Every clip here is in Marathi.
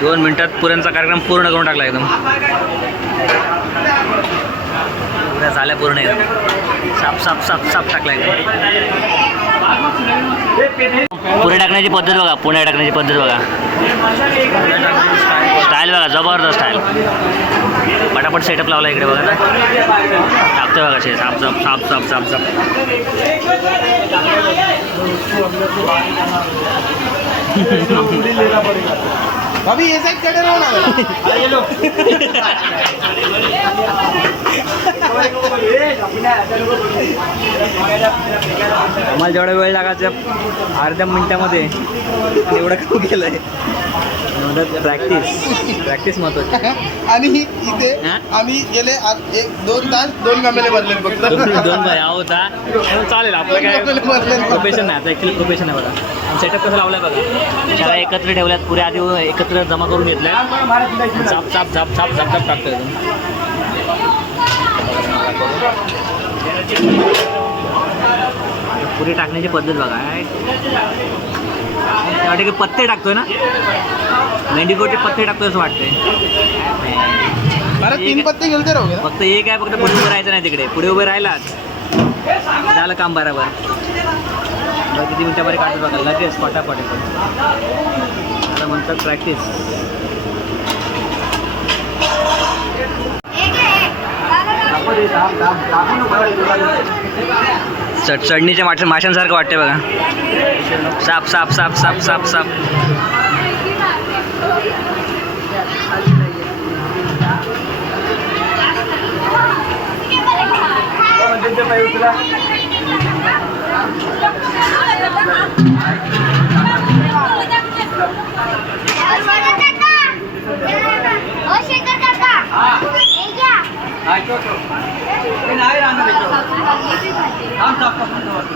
दोन मिनिटात पुऱ्यांचा कार्यक्रम पूर्ण करून टाकला एकदम. झाल्या पूर्ण एकदम साप साप साप साप टाकला एकदम पुऱ्या टाकण्याची पद्धत बघा पुण्या टाकण्याची पद्धत बघा. स्टाईल बघा जबरदस्त स्टाईल पटापट सेटअप लावला इकडे बघा. टाकतोय बघा शे साप साप साप साप साप साप. भाभी ये साइड खड़े रहो ना. आम्हाला जेवढा वेळ लागायचा अर्ध्या मिनिटामध्ये एवढं काम केलं आहे प्रॅक्टिस प्रॅक्टिस महत्वाची. आणि इथे? आम्ही गेले आज एक दोन तास दोन कॅमेरे बदले फक्त. दोन बाय हा होता. चालेल आपलं काय प्रोफेशन नाही आता ॲक्च्युली प्रोफेशन आहे बघा. सेटअप कसं लावलाय बघा. त्याला एकत्र ठेवल्यात पुऱ्या आधी एकत्र जमा करून घेतल्या चाप चाप झाप छाप झाप छाप टाकतोय. पुरी टाकण्याची पद्धत बघा वाटते की पत्ते टाकतोय ना? मेंढीकोटचे पत्ते टाकतोय असं वाटतंय. तीन पत्ते ना फक्त एक आहे फक्त पुढे उभे राहायचं नाही तिकडे. पुढे उभे राहिलाच झालं काम बरोबर. बरं किती मिनिटामध्ये काढतो बघा लगेच पटापट. म्हणतात प्रॅक्टिस चढ चढणीच्या माठ माशांसारखं वाटतंय बघा. साप साप साप साप साप साप शेखर काका हे घ्या आपलं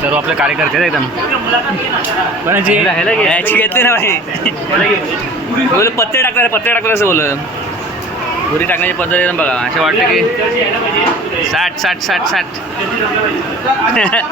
सर्व आपले कार्यकर्ते आहेत एकदम. याची घेतली ना भाई बोल पत्ते टाकणार पत्ते टाकणार असं बोल. पुरी टाकण्याची पद्धत एकदम बघा. असं वाटतं की साठ साठ साठ साठ.